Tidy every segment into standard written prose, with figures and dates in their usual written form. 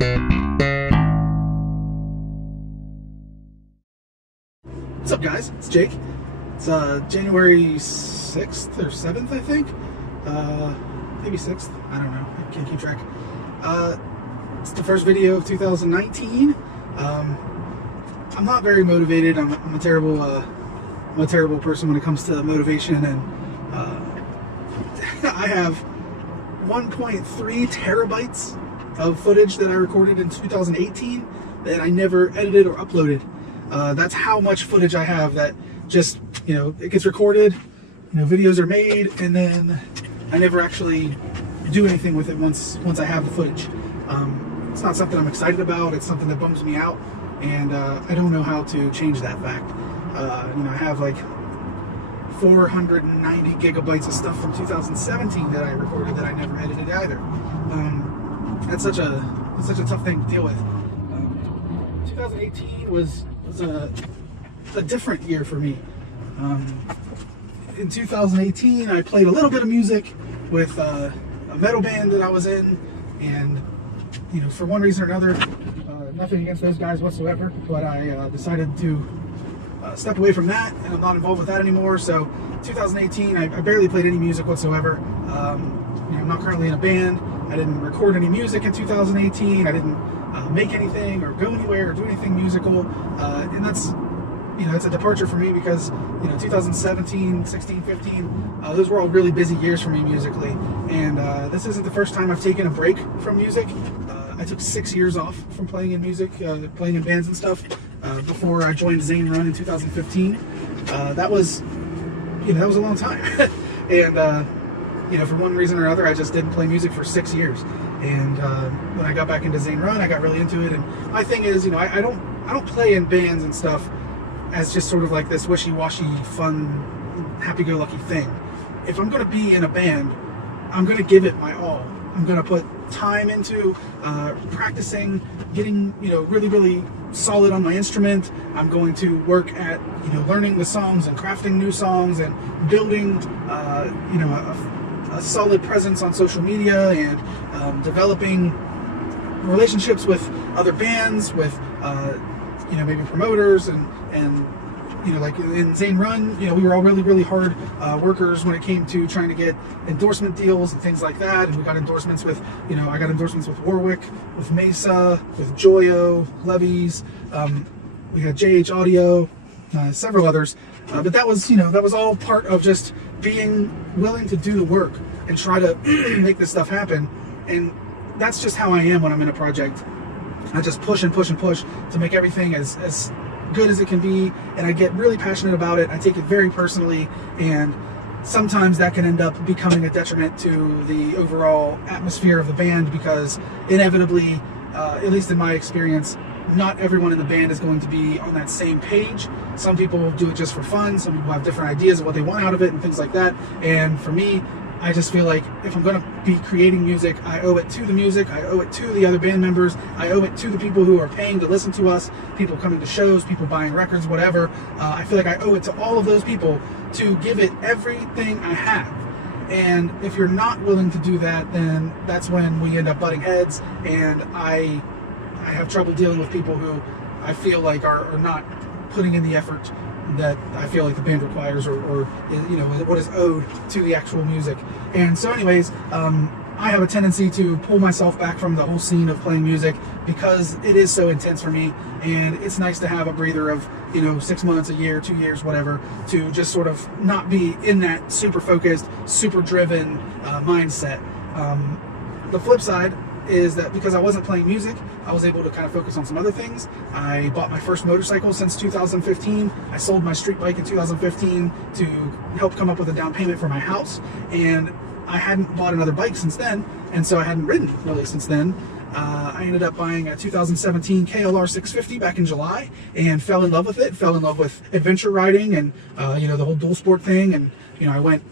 What's up, guys? It's Jake. It's January 6th or 7th, I think. Maybe 6th. I don't know. I can't keep track. It's the first video of 2019. I'm not very motivated. I'm a terrible person when it comes to motivation, and I have 1.3 terabytes of footage that I recorded in 2018 that I never edited or uploaded. That's how much footage I have that just, it gets recorded, videos are made, and then I never actually do anything with it once I have the footage. It's not something I'm excited about. It's something that bums me out, and I don't know how to change that fact. I have like 490 gigabytes of stuff from 2017 that I recorded that I never edited either. That's such a tough thing to deal with. 2018 was a different year for me. In 2018, I played a little bit of music with a metal band that I was in, and for one reason or another, nothing against those guys whatsoever, but I decided to step away from that, and I'm not involved with that anymore. So 2018, I barely played any music whatsoever. I'm not currently in a band. I didn't record any music in 2018. I didn't make anything or go anywhere or do anything musical, and that's it's a departure for me because 2017, 16, 15, those were all really busy years for me musically, and this isn't the first time I've taken a break from music. I took 6 years off from playing in music, playing in bands and stuff, before I joined Zane Run in 2015. That was a long time. And for one reason or another, I just didn't play music for 6 years. And when I got back into Zane Run, I got really into it. And my thing is, I don't play in bands and stuff as just sort of like this wishy-washy, fun, happy-go-lucky thing. If I'm going to be in a band, I'm going to give it my all. I'm going to put time into practicing, getting really, really solid on my instrument. I'm going to work at learning the songs and crafting new songs and building a solid presence on social media, and developing relationships with other bands, with maybe promoters, and like in Zane Run, we were all really, really hard workers when it came to trying to get endorsement deals and things like that. And we got endorsements with, I got endorsements with Warwick, with Mesa, with Joyo, Levy's. We had JH Audio, several others. But that was all part of just being willing to do the work and try to make this stuff happen. And that's just how I am when I'm in a project. I just push and push and push to make everything as good as it can be, and I get really passionate about it. I take it very personally, and sometimes that can end up becoming a detriment to the overall atmosphere of the band, because inevitably, at least in my experience, not everyone in the band is going to be on that same page. Some people do it just for fun, some people have different ideas of what they want out of it and things like that. And for me, I just feel like if I'm going to be creating music, I owe it to the music, I owe it to the other band members, I owe it to the people who are paying to listen to us, people coming to shows, people buying records, whatever. I feel like I owe it to all of those people to give it everything I have. And if you're not willing to do that, then that's when we end up butting heads, and I have trouble dealing with people who I feel like are not putting in the effort that I feel like the band requires, or what is owed to the actual music. And so anyways, I have a tendency to pull myself back from the whole scene of playing music because it is so intense for me, and it's nice to have a breather of 6 months, a year, 2 years, whatever, to just sort of not be in that super focused, super driven mindset. The flip side is that because I wasn't playing music, I was able to kind of focus on some other things. I bought my first motorcycle since 2015. I sold my street bike in 2015 to help come up with a down payment for my house, and I hadn't bought another bike since then, and so I hadn't ridden really since then. I ended up buying a 2017 KLR 650 back in July and fell in love with it, fell in love with adventure riding and the whole dual sport thing, and I went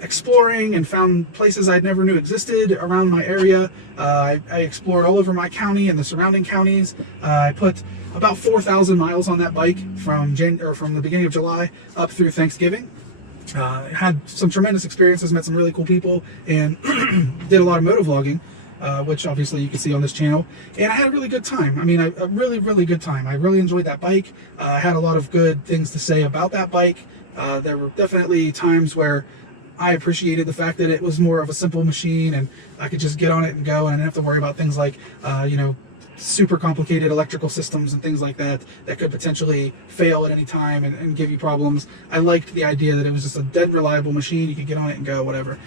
exploring and found places I never knew existed around my area. I explored all over my county and the surrounding counties. I put about 4,000 miles on that bike from the beginning of July up through Thanksgiving. Had some tremendous experiences, met some really cool people, and did a lot of motovlogging. which obviously you can see on this channel. And I had a really good time. I mean, a really, really good time. I really enjoyed that bike. I had a lot of good things to say about that bike. There were definitely times where I appreciated the fact that it was more of a simple machine and I could just get on it and go, and I didn't have to worry about things like, you know, super complicated electrical systems and things like that that could potentially fail at any time and give you problems. I liked the idea that it was just a dead reliable machine. You could get on it and go, whatever.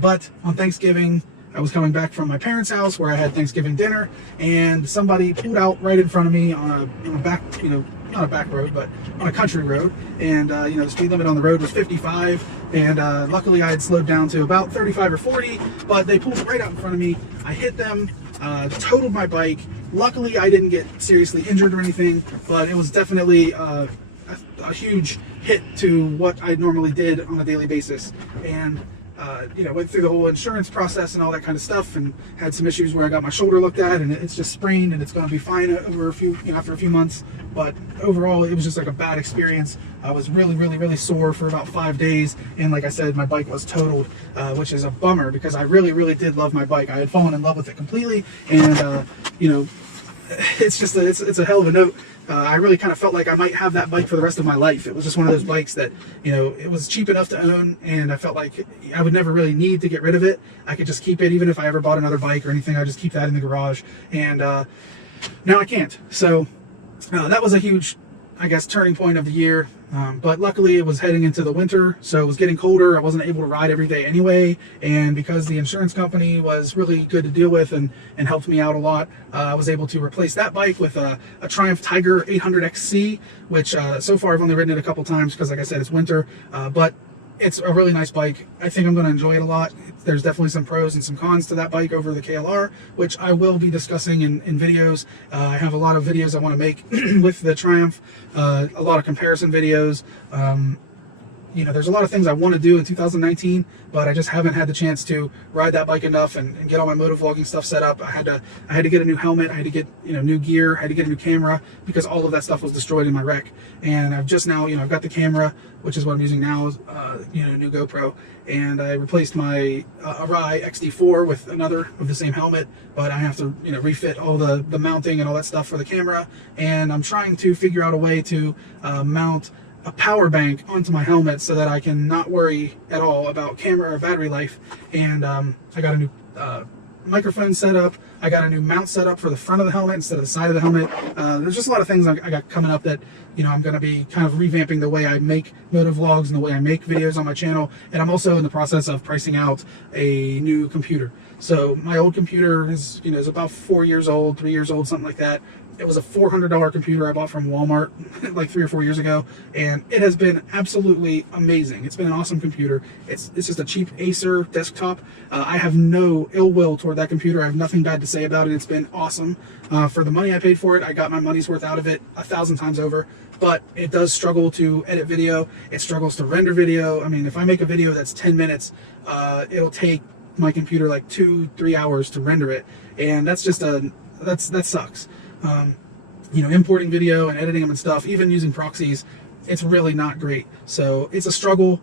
But on Thanksgiving, I was coming back from my parents' house where I had Thanksgiving dinner, and somebody pulled out right in front of me on a back, you know, not a back road, but on a country road. And, you know, the speed limit on the road was 55. And luckily I had slowed down to about 35 or 40, but they pulled right out in front of me. I hit them, totaled my bike. Luckily I didn't get seriously injured or anything, but it was definitely a huge hit to what I normally did on a daily basis. And you know, went through the whole insurance process and all that kind of stuff, and had some issues where I got my shoulder looked at, and it's just sprained, and it's going to be fine over a few, you know, after a few months. But overall, it was just like a bad experience. I was really, really, really sore for about 5 days, and like I said, my bike was totaled, which is a bummer because I really, really did love my bike. I had fallen in love with it completely, and you know, it's just it's a hell of a note. I really kind of felt like I might have that bike for the rest of my life. It was just one of those bikes that, you know, it was cheap enough to own, and I felt like I would never really need to get rid of it. I could just keep it, even if I ever bought another bike or anything. I'd just keep that in the garage, and now I can't. So that was a huge, I guess, turning point of the year. But luckily it was heading into the winter, so it was getting colder. I wasn't able to ride every day anyway, and because the insurance company was really good to deal with and helped me out a lot, I was able to replace that bike with a Triumph Tiger 800XC, which so far I've only ridden it a couple times because, like I said, it's winter, but it's a really nice bike. I think I'm going to enjoy it a lot. There's definitely some pros and some cons to that bike over the KLR, which I will be discussing in videos. I have a lot of videos I want to make with the Triumph, a lot of comparison videos. You know, there's a lot of things I want to do in 2019, but I just haven't had the chance to ride that bike enough and get all my motovlogging stuff set up. I had to get a new helmet, I had to get, you know, new gear, I had to get a new camera because all of that stuff was destroyed in my wreck. And I've just now, you know, I've got the camera, which is what I'm using now, you know, new GoPro, and I replaced my Arai XD4 with another of the same helmet, but I have to, you know, refit all the mounting and all that stuff for the camera. And I'm trying to figure out a way to mount a power bank onto my helmet so that I can not worry at all about camera or battery life. And I got a new microphone set up. I got a new mount set up for the front of the helmet instead of the side of the helmet. There's just a lot of things I got coming up that, you know, I'm going to be kind of revamping the way I make motovlogs and the way I make videos on my channel. And I'm also in the process of pricing out a new computer. So my old computer is, you know, is about 4 years old, 3 years old, something like that. It was a $400 computer I bought from Walmart like 3 or 4 years ago, and it has been absolutely amazing. It's been an awesome computer. It's just a cheap Acer desktop. I have no ill will toward that computer. I have nothing bad to say about it. It's been awesome. For the money I paid for it, I got my money's worth out of it 1,000 times over. But it does struggle to edit video. It struggles to render video. I mean, if I make a video that's 10 minutes, it'll take my computer like 2-3 hours to render it, and that's just that sucks. You know, importing video and editing them and stuff, even using proxies, it's really not great. So it's a struggle.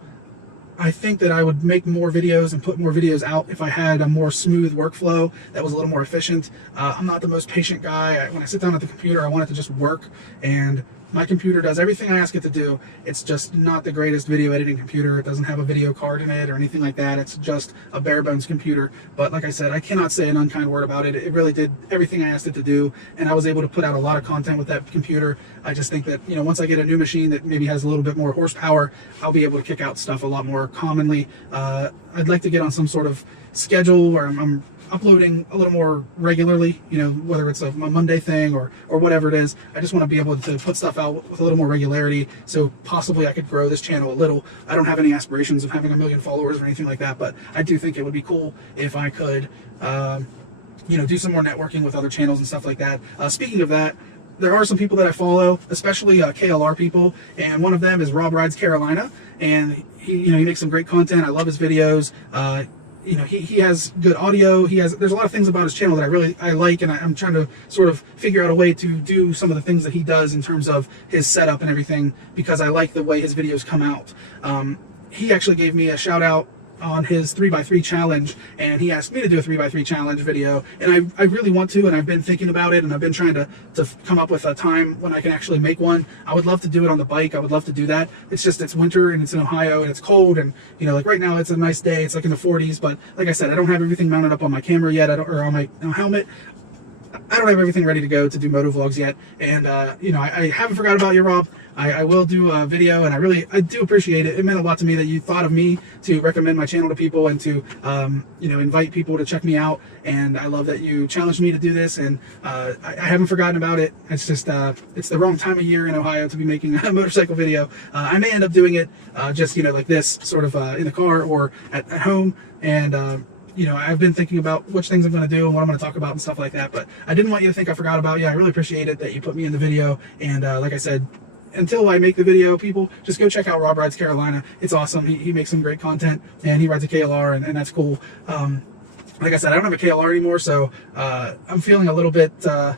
I think that I would make more videos and put more videos out if I had a more smooth workflow that was a little more efficient. I'm not the most patient guy. When I sit down at the computer, I want it to just work, and my computer does everything I ask it to do. It's just not the greatest video editing computer. It doesn't have a video card in it or anything like that. It's just a bare bones computer. But like I said, I cannot say an unkind word about it. It really did everything I asked it to do, and I was able to put out a lot of content with that computer. I just think that, you know, once I get a new machine that maybe has a little bit more horsepower, I'll be able to kick out stuff a lot more commonly. I'd like to get on some sort of schedule where I'm uploading a little more regularly, you know, whether it's a Monday thing or whatever it is. I just want to be able to put stuff out with a little more regularity, so possibly I could grow this channel a little. I don't have any aspirations of having 1 million followers or anything like that, but I do think it would be cool if I could, you know, do some more networking with other channels and stuff like that. Speaking of that, there are some people that I follow, especially KLR people, and one of them is Rob Rides Carolina, and he makes some great content. I love his videos. You know, he has good audio. There's a lot of things about his channel that I like, and I'm trying to sort of figure out a way to do some of the things that he does in terms of his setup and everything, because I like the way his videos come out. He actually gave me a shout out on his 3x3 challenge, and he asked me to do a 3x3 challenge video, and I really want to, and I've been thinking about it, and I've been trying to come up with a time when I can actually make one. I would love to do it on the bike. I would love to do that. It's just, it's winter and it's in Ohio and it's cold, and you know, like right now it's a nice day, it's like in the 40s, but like I said, I don't have everything mounted up on my camera yet, or on my helmet. I don't have everything ready to go to do moto vlogs yet, and you know, I haven't forgot about you, Rob. I will do a video, and I do appreciate it. It meant a lot to me that you thought of me to recommend my channel to people, and to you know, invite people to check me out. And I love that you challenged me to do this, and I haven't forgotten about it. It's just it's the wrong time of year in Ohio to be making a motorcycle video. I may end up doing it just, you know, like this, sort of in the car or at home, and you know, I've been thinking about which things I'm going to do and what I'm going to talk about and stuff like that, but I didn't want you to think I forgot about you. I really appreciate it that you put me in the video, and like I said, until I make the video, people, just go check out Rob Rides Carolina. It's awesome. He makes some great content, and he rides a KLR, and that's cool. Like I said, I don't have a KLR anymore, so I'm feeling a little bit, I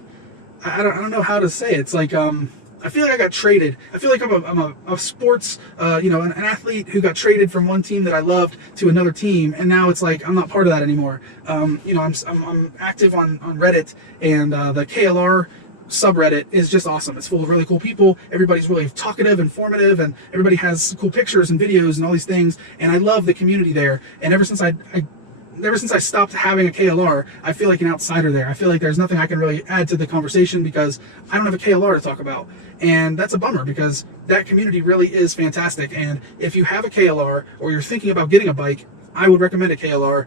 don't know how to say it. It's like, I feel like I got traded. I feel like I'm a sports, you know, an athlete who got traded from one team that I loved to another team, and now it's like I'm not part of that anymore. You know, I'm active on Reddit, and the KLR subreddit is just awesome. It's full of really cool people. Everybody's really talkative, informative, and everybody has cool pictures and videos and all these things. And I love the community there. And ever since I stopped having a KLR, I feel like an outsider there. I feel like there's nothing I can really add to the conversation because I don't have a KLR to talk about. And that's a bummer because that community really is fantastic. And if you have a KLR or you're thinking about getting a bike, I would recommend a KLR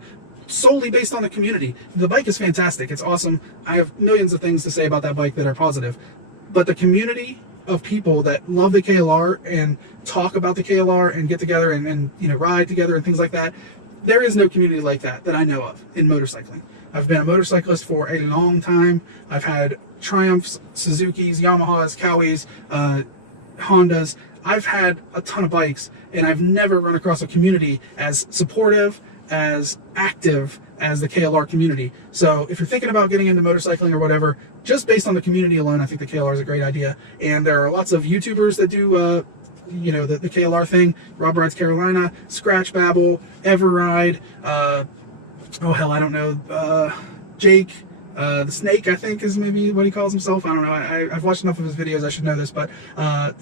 solely based on the community. The bike is fantastic. It's awesome. I have millions of things to say about that bike that are positive. But the community of people that love the KLR and talk about the KLR and get together and you know, ride together and things like that, there is no community like that I know of in motorcycling. I've been a motorcyclist for a long time. I've had Triumphs, Suzukis, Yamahas, Kawis, Hondas. I've had a ton of bikes, and I've never run across a community as supportive, as active as the KLR community. So if you're thinking about getting into motorcycling or whatever, just based on the community alone, I think the KLR is a great idea. And there are lots of YouTubers that do you know, the KLR thing. Rob Rides Carolina, Scratch Babble, Everride, oh hell, I don't know, Jake, the Snake, I think is maybe what he calls himself. I don't know. I've watched enough of his videos, I should know this, but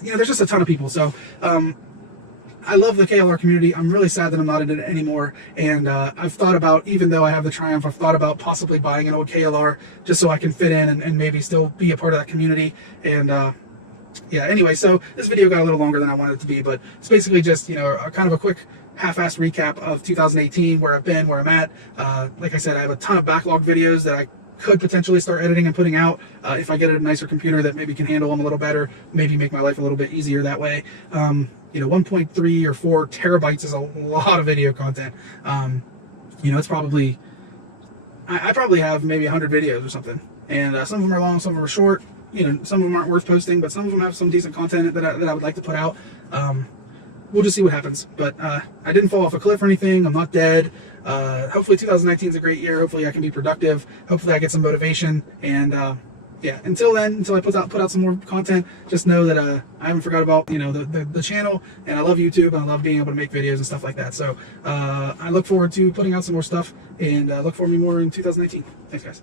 you know, there's just a ton of people. So I love the KLR community. I'm really sad that I'm not in it anymore, and I've thought about, even though I have the Triumph, I've thought about possibly buying an old KLR just so I can fit in and maybe still be a part of that community. And yeah, anyway, so this video got a little longer than I wanted it to be, but it's basically just, you know, kind of a quick half-assed recap of 2018, where I've been, where I'm at. Like I said, I have a ton of backlog videos that I could potentially start editing and putting out if I get a nicer computer that maybe can handle them a little better, maybe make my life a little bit easier that way. You know, 1.3 or 4 terabytes is a lot of video content. You know, it's probably, I probably have maybe 100 videos or something, and some of them are long, some of them are short. You know, some of them aren't worth posting, but some of them have some decent content that I would like to put out. We'll just see what happens. But I didn't fall off a cliff or anything. I'm not dead. Hopefully 2019 is a great year. Hopefully I can be productive. Hopefully I get some motivation. And yeah, until then, until I put out some more content, just know that I haven't forgot about, you know, the channel, and I love YouTube, and I love being able to make videos and stuff like that. So I look forward to putting out some more stuff, and look for me more in 2019. Thanks, guys.